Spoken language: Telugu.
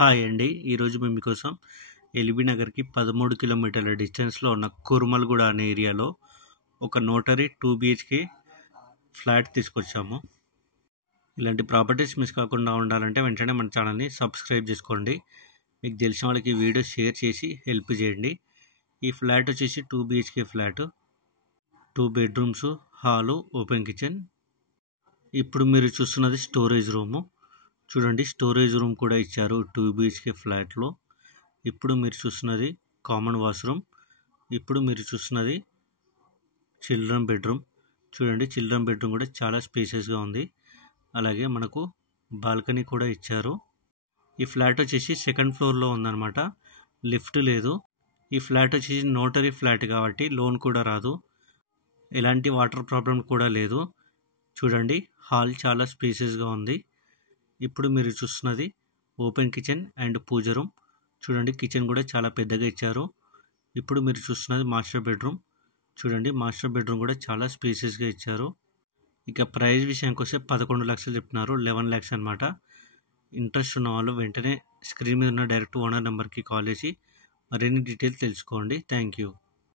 హాయ్ అండి. ఈరోజు మేము మీకోసం ఎల్బీ నగర్‌కి 13 కిలోమీటర్ల డిస్టెన్స్‌లో ఉన్న కుర్మల్‌గూడ అనే ఏరియాలో ఒక నోటరీ 2 బీహెచ్‌కే ఫ్లాట్ తీసుకొచ్చాము. ఇలాంటి ప్రాపర్టీస్ మిస్ కాకుండా ఉండాలంటే వెంటనే మన ఛానల్‌ని సబ్స్క్రైబ్ చేసుకోండి. మీకు తెలిసిన వాళ్ళకి ఈ వీడియో షేర్ చేసి హెల్ప్ చేయండి. ఈ ఫ్లాట్ వచ్చేసి 2 BHK flat. 2 bedrooms, hall, open kitchen. ఇప్పుడు మీరు చూస్తున్నది స్టోరేజ్ రూము. చూడండి, స్టోరేజ్ రూమ్ కూడా ఇచ్చారు 2 బీహెచ్‌కే ఫ్లాట్‌లో. ఇప్పుడు మీరు చూస్తున్నది కామన్ వాష్రూమ్. ఇప్పుడు మీరు చూస్తున్నది చిల్డ్రన్ బెడ్రూమ్. చూడండి, చిల్డ్రన్ బెడ్రూమ్ కూడా చాలా స్పేసెస్గా ఉంది. అలాగే మనకు బాల్కనీ కూడా ఇచ్చారు. ఈ ఫ్లాట్ వచ్చేసి సెకండ్ ఫ్లోర్లో ఉందన్నమాట. లిఫ్ట్ లేదు. ఈ ఫ్లాట్ వచ్చేసి నోటరీ ఫ్లాట్ కాబట్టి లోన్ కూడా రాదు. ఎలాంటి వాటర్ ప్రాబ్లం కూడా లేదు. చూడండి, హాల్ చాలా స్పేసెస్గా ఉంది. ఇప్పుడు మీరు చూస్తున్నది open kitchen and pooja room. చూడండి, కిచెన్ కూడా చాలా పెద్దగా ఇచ్చారు. ఇప్పుడు మీరు చూస్తున్నది మాస్టర్ బెడ్రూమ్. చూడండి, మాస్టర్ బెడ్రూమ్ కూడా చాలా స్పేసెస్గా ఇచ్చారు. ఇక ప్రైస్ విషయానికి వస్తే 11 లక్షలు చెప్తున్నారు, 11 ల్యాక్స్ అనమాట. ఇంట్రెస్ట్ ఉన్న వాళ్ళు వెంటనే స్క్రీన్ మీద ఉన్న డైరెక్ట్ ఓనర్ నెంబర్కి కాల్ చేసి మరిన్ని డీటెయిల్స్ తెలుసుకోండి. Thank you.